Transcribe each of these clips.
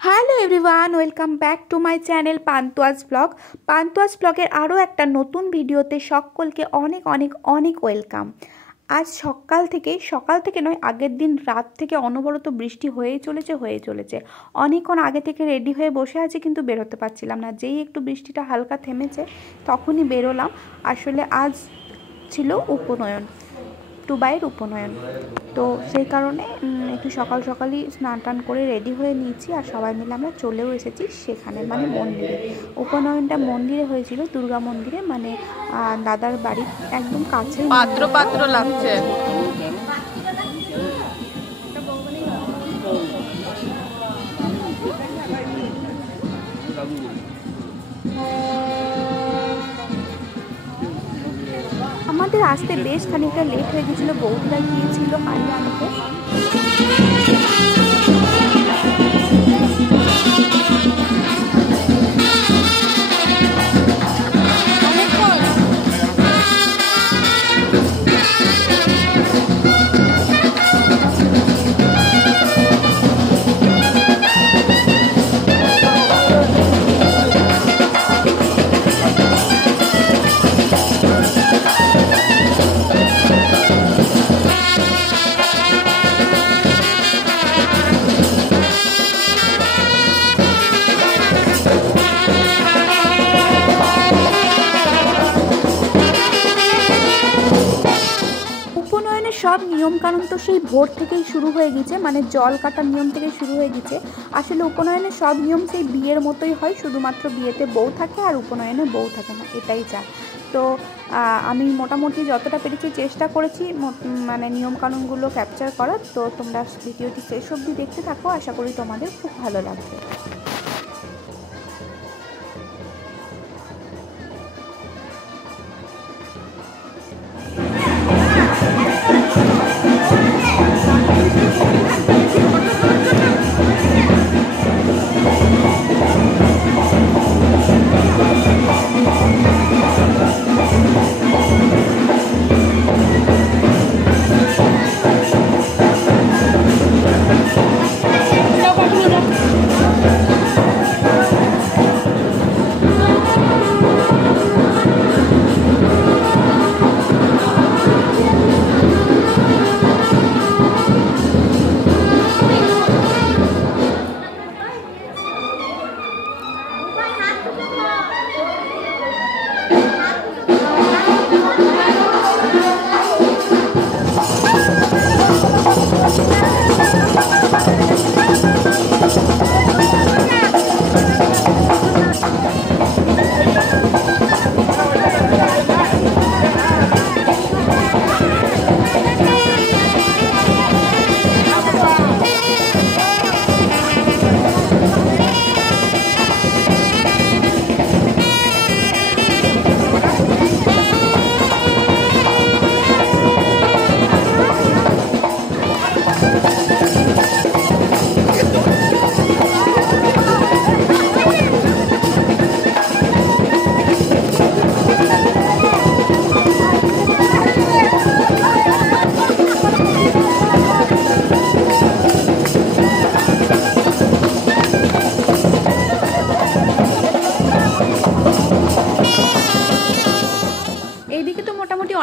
Hello everyone, welcome back to my channel Pantua's blog. Pantua's ব্লগের আরও একটা নতুন ভিডিওতে সকলকে অনেক অনেক অনেক ওয়েলকাম। আজ সকাল থেকে নয়, আগের দিন রাত থেকে অনবরত বৃষ্টি হয়েই চলেছে। অনেকক্ষণ আগে থেকে রেডি হয়ে বসে আছি, কিন্তু বেরোতে পারছিলাম না। যেই একটু বৃষ্টিটা হালকা থেমেছে তখনই বেরোলাম। আসলে আজ ছিল উপনয়ন, টুবাইয়ের উপনয়ন, তো সেই কারণে একটু সকালই স্নান টান করে রেডি হয়ে নিয়েছি। আর সবাই মিলে আমরা চলেও এসেছি সেখানে, মানে মন্দিরে। উপনয়নটা মন্দিরে হয়েছিল, দুর্গা মন্দিরে, মানে দাদার বাড়ির একদম কাছে। পাত্র লাগছে। আমাদের আসতে বেশ খানিকটা লেট হয়ে গেছিলো, বৌদিরা গিয়েছিল পানি আনতে। সব নিয়মকানুন তো সেই ভোর থেকেই শুরু হয়ে গেছে, মানে জল কাটার নিয়ম থেকেই শুরু হয়ে গেছে। আসলে উপনয়নের সব নিয়ম সেই বিয়ের মতোই হয়, শুধুমাত্র বিয়েতে বউ থাকে আর উপনয়নে বউ থাকে না, এটাই যা। তো আমি মোটামুটি যতটা পেরেছি চেষ্টা করেছি মানে নিয়মকানুনগুলো ক্যাপচার করার। তো তোমরা ভিডিওটি শেষ অবধি দেখতে থাকো, আশা করি তোমাদের খুব ভালো লাগবে।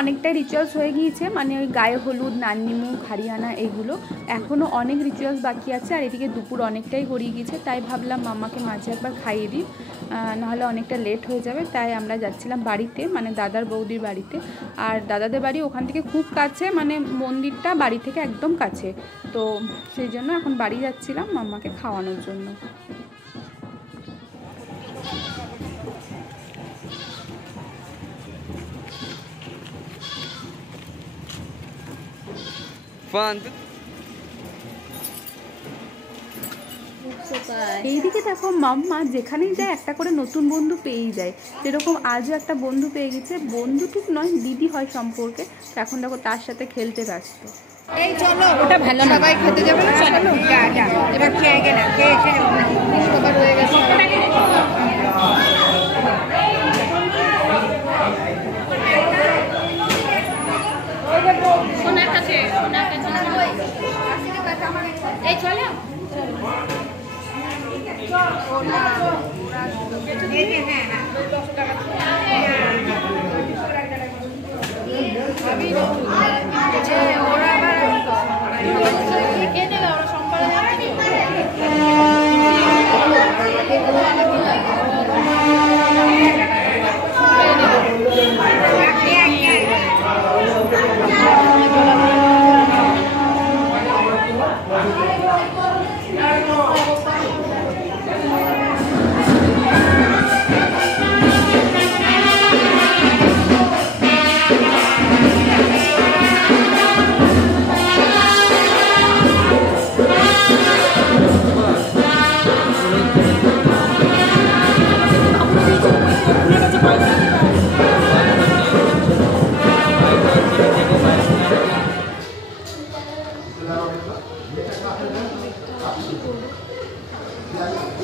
অনেকটাই রিচুয়ালস হয়ে গিয়েছে, মানে ওই গায়ে হলুদ, নান্নিমুখ, হারিয়ানা, এইগুলো এখনও অনেক রিচুয়ালস বাকি আছে। আর এদিকে দুপুর অনেকটাই গড়িয়ে গিয়েছে, তাই ভাবলাম মাম্মাকে মাঝে একবার খাইয়ে দিই, নাহলে অনেকটা লেট হয়ে যাবে। তাই আমরা যাচ্ছিলাম বাড়িতে, মানে দাদার বৌদির বাড়িতে। আর দাদাদের বাড়ি ওখান থেকে খুব কাছে, মানে মন্দিরটা বাড়ি থেকে একদম কাছে। তো সেই জন্য এখন বাড়ি যাচ্ছিলাম মাম্মাকে খাওয়ানোর জন্য। এইদিকে দেখো মাম্মা যেখানেই যায় একটা করে নতুন বন্ধু পেয়েই যায়, সেরকম আজও একটা বন্ধু পেয়ে গেছে। বন্ধু ঠিক নয়, দিদি হয় সম্পর্কে। এখন দেখো তার সাথে খেলতে ব্যস্ত। এই চলো, ওটা ভালো না, সবাই খেতে যাবে না, চলো এবার খেয়ে গেলে খেয়ে সবার হয়ে গেছে।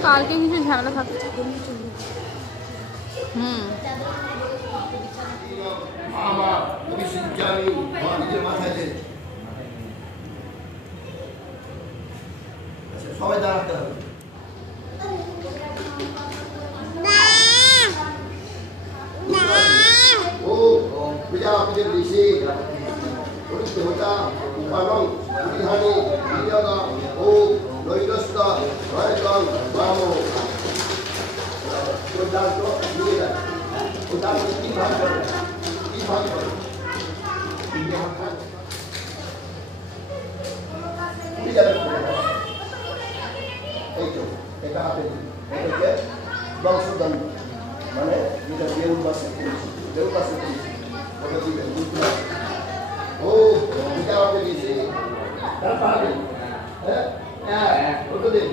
কালকে কিছু ঝামেলা থাকছে। সবাই দাঁড়াতে হবে। ও প্রজাপতির ঋষি পরিদেবতা উপানং পরিধানী বিজয়দা ও নৈরস্ত রয়দং বাম প্রদান্ত দিয়ে দেয়। প্রদান্ত কি ভাগ করে? কি ভাগ করে? এই তো এটা হাতে এটাকে বংশদণ্ড মানে যেটা দেউল বাসে ওটা দিবেন বুঝতে পারছেন? ও এটা আপনি দিয়েছে তার পাবে হ্যাঁ ওটা দিন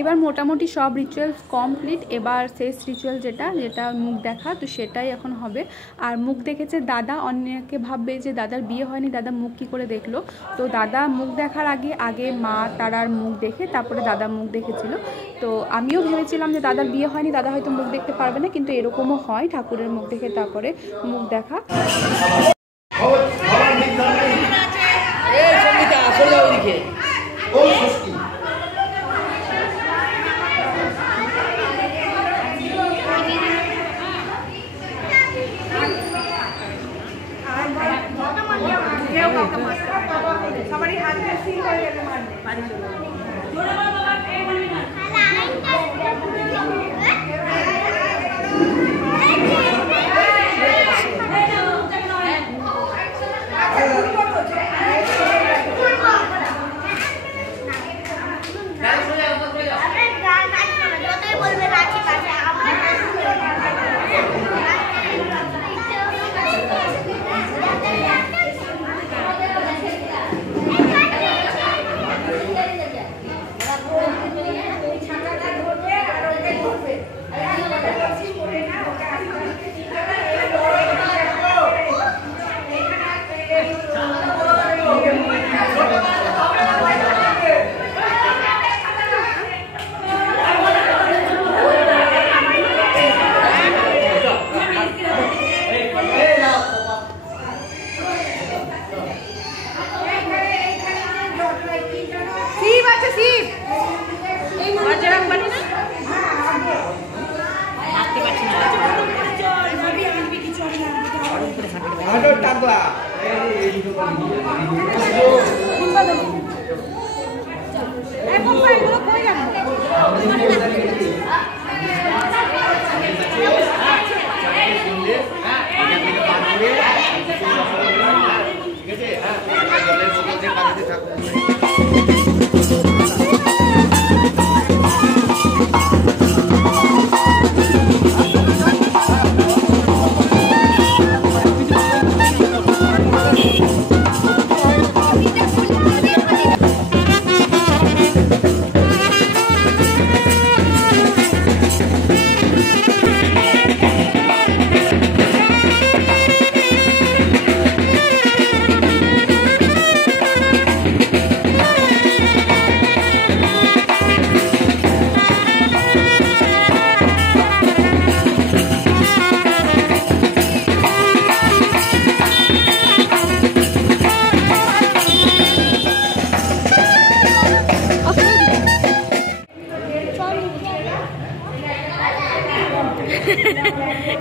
এবার মোটামুটি সব রিচুয়ালস কমপ্লিট। এবার শেষ রিচুয়াল যেটা মুখ দেখা, তো সেটাই এখন হবে। আর মুখ দেখেছে দাদা, অনেকে ভাববে যে দাদার বিয়ে হয়নি, দাদা মুখ কী করে দেখলো। তো দাদা মুখ দেখার আগে মা তারার মুখ দেখে তারপরে দাদা মুখ দেখেছিল। তো আমিও ভেবেছিলাম যে দাদার বিয়ে হয়নি, দাদা হয়তো মুখ দেখতে পারবে না, কিন্তু এরকমও হয়, ঠাকুরের মুখ দেখে তারপরে মুখ দেখা। সবারই হাত বেশি হয়ে গেলে বাড়ি চলে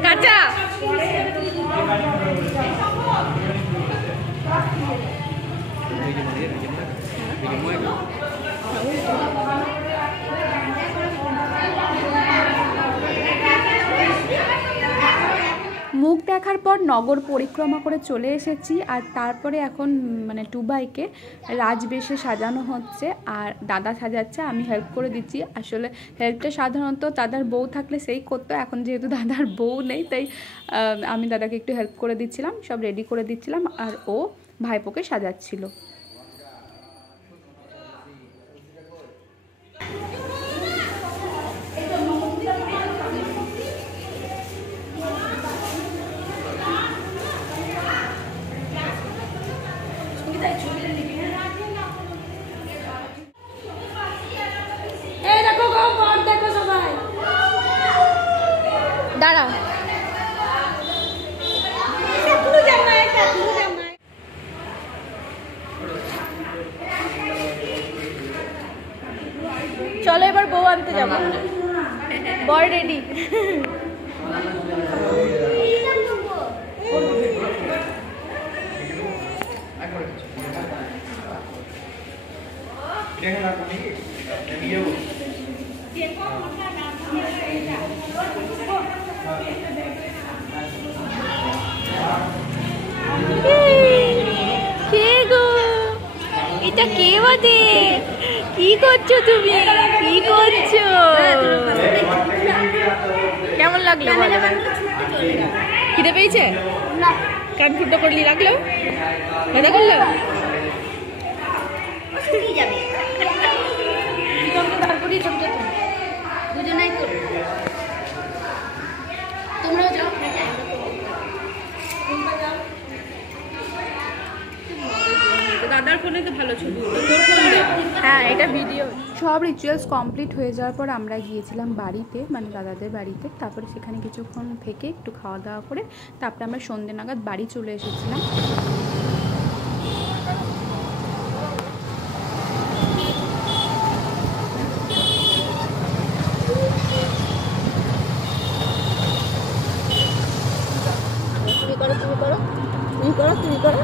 কাঁচা মুখ দেখার পর নগর পরিক্রমা করে চলে এসেছি। আর তারপরে এখন মানে টুবাইকে রাজবেশে সাজানো হচ্ছে, আর দাদা সাজাচ্ছে, আমি হেল্প করে দিচ্ছি। আসলে হেল্পটা সাধারণত দাদার বউ থাকলে সেই করতো, এখন যেহেতু দাদার বউ নেই তাই আমি দাদাকে একটু হেল্প করে দিচ্ছিলাম, সব রেডি করে দিচ্ছিলাম, আর ও ভাইপোকে সাজাচ্ছিল। দাঁড়া চলো এবার বউ আনতে যাবো, বর রেডি। এটা কে বটে? কি করছো তুমি? কি করছো? কেমন লাগলো বলো? খিদে পেয়েছে? কান ফুটো করলি লাগলো? ব্যথা করলো? দুজনাই করো, তোমরাও যাও। দাদার ফোনে তো ভালো ছবি, হ্যাঁ এটা ভিডিও। সব রিচুয়ালস কমপ্লিট হয়ে যাওয়ার পর আমরা গিয়েছিলাম বাড়িতে, মানে দাদাদের বাড়িতে। তারপরে সেখানে কিছুক্ষণ থেকে একটু খাওয়া দাওয়া করে তারপরে আমরা সন্ধ্যে নাগাদ বাড়ি চলে এসেছিলাম। তুমি করো, তুমি করো, তুমি করো, তুমি করো।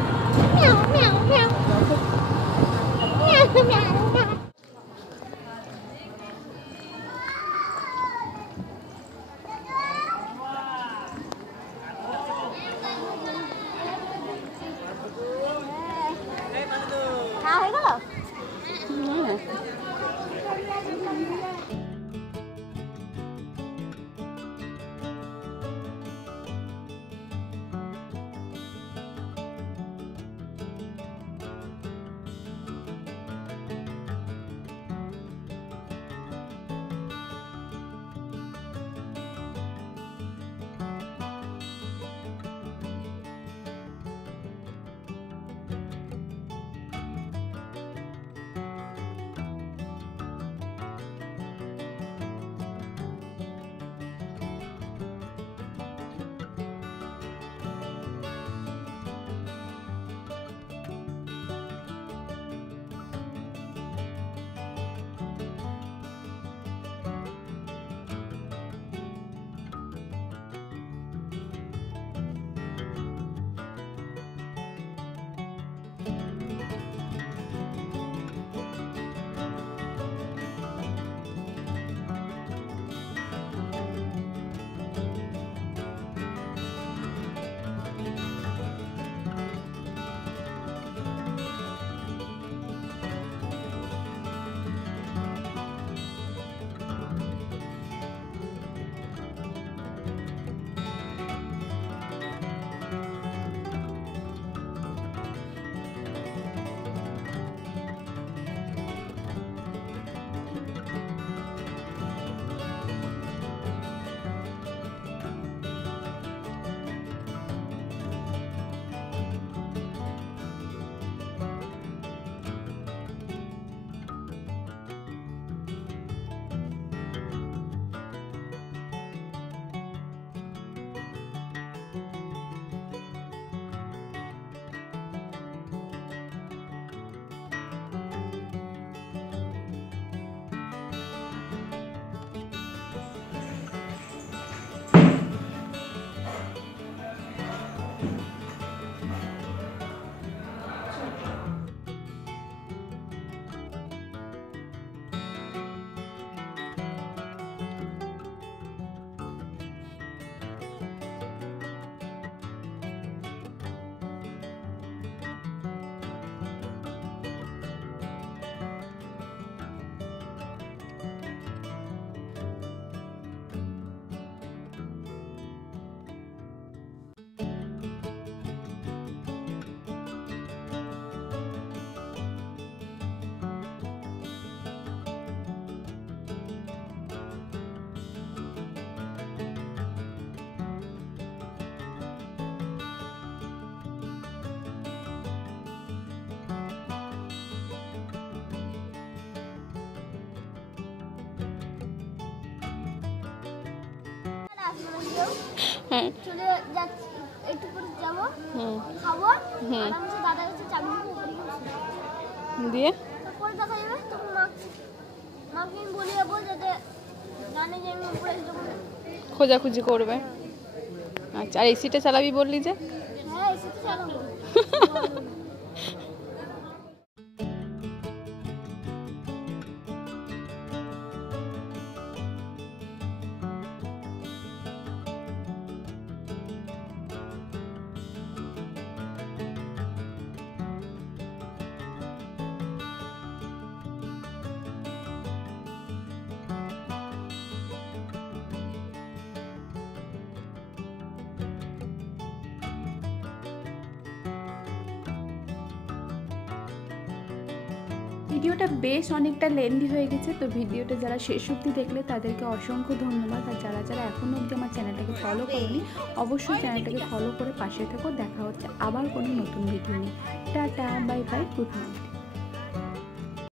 হ্যাঁ চলে যাচ্ছি, একটু করে যাবো, খাবো, আরামসে দাদার কাছে চাবি দিয়ে তারপরে দেখা যাবে। তখন মাকে আমি বলে যাবো যাতে জানে যে আমি উপরে খোঁজাখুঁজি করবে। আচ্ছা, আর এসিটা চালাবি বললি যে? হ্যাঁ এসিতে চালাবো। ভিডিওটা বেশ অনেকটা লেন্দি হয়ে গেছে, তো ভিডিওটা যারা শেষ অবধি দেখলে তাদেরকে অসংখ্য ধন্যবাদ। আর যারা যারা এখনও অবধি আমার চ্যানেলটাকে ফলো করোনি অবশ্যই চ্যানেলটাকে ফলো করে পাশে থাকো। দেখা হচ্ছে আবার কোনো নতুন ভিডিও নিয়ে। Tata, bye bye, good night.